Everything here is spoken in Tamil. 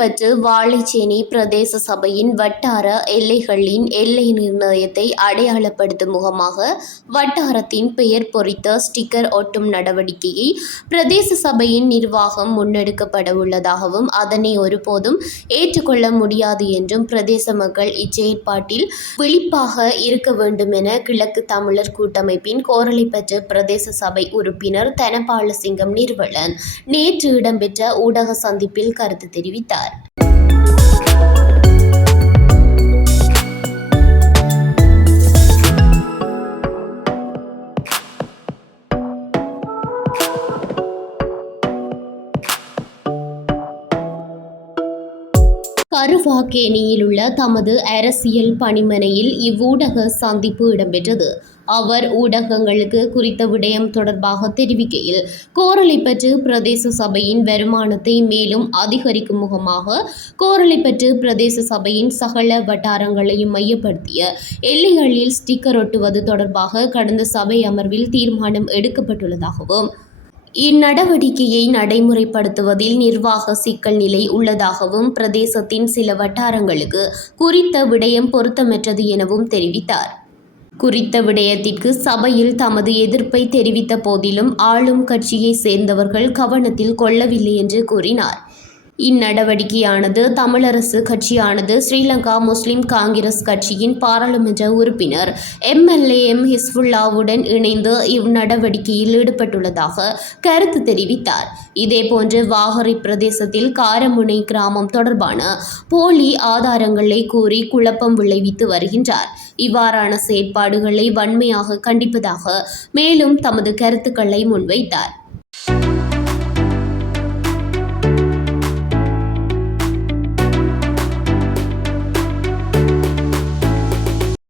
கோரளைப்பற்று வாழைச்சேனை பிரதேச சபையின் வட்டார எல்லைகளின் எல்லை நிர்ணயத்தை அடையாளப்படுத்தும் முகமாக வட்டாரத்தின் பெயர் பொறித்த ஸ்டிக்கர் ஒட்டும் நடவடிக்கையை பிரதேச சபையின் நிர்வாகம் முன்னெடுக்கப்பட உள்ளதாகவும் அதனை ஒருபோதும் ஏற்றுக்கொள்ள முடியாது என்றும் பிரதேச மக்கள் இச்செயற்பாட்டில் விழிப்பாக இருக்க வேண்டும் என கிழக்கு தமிழர் கூட்டமைப்பின் கோரளைப்பற்று பிரதேச சபை உறுப்பினர் தனபாலசிங்கம் நிறுவலன் நேற்று இடம்பெற்ற ஊடக சந்திப்பில் கருத்து தெரிவித்தார். கருவாக்கேணியில் உள்ள தமது அரசியல் பணிமனையில் இவ்வூடக சந்திப்பு இடம்பெற்றது. அவர் ஊடகங்களுக்கு குறித்த விடயம் தொடர்பாக தெரிவிக்கையில், கோரளைப்பற்று பிரதேச சபையின் வருமானத்தை மேலும் அதிகரிக்கும் முகமாக கோரளைப்பற்று பிரதேச சபையின் சகல வட்டாரங்களையும் மையப்படுத்திய எல்லைகளில் ஸ்டிக்கர் ஒட்டுவது தொடர்பாக கடந்த சபை அமர்வில் தீர்மானம் எடுக்கப்பட்டுள்ளதாகவும் இந்நடவடிக்கையை நடைமுறைப்படுத்துவதில் நிர்வாக சிக்கல் நிலை உள்ளதாகவும் பிரதேசத்தின் சில வட்டாரங்களுக்கு குறித்த விடயம் பொருத்தமற்றது எனவும் தெரிவித்தார். குறித்த விடயத்திற்கு சபையில் தமது எதிர்ப்பை தெரிவித்த போதிலும் ஆளும் கட்சியை சேர்ந்தவர்கள் கவனத்தில் கொள்ளவில்லை என்று கூறினார். இந்நடவடிக்கையானது தமிழரசு கட்சியானது ஸ்ரீலங்கா முஸ்லிம் காங்கிரஸ் கட்சியின் பாராளுமன்ற உறுப்பினர் MLA M ஹிஸ்புல்லாவுடன் இணைந்து இந்நடவடிக்கையில் ஈடுபட்டுள்ளதாக கருத்து தெரிவித்தார். இதேபோன்று வாகரை பிரதேசத்தில் காரமுனை கிராமம் தொடர்பான போலி ஆதாரங்களை கூறி குழப்பம் விளைவித்து வருகின்றார். இவ்வாறான செயற்பாடுகளை வன்மையாக கண்டிப்பதாக மேலும் தமது கருத்துக்களை முன்வைத்தார்.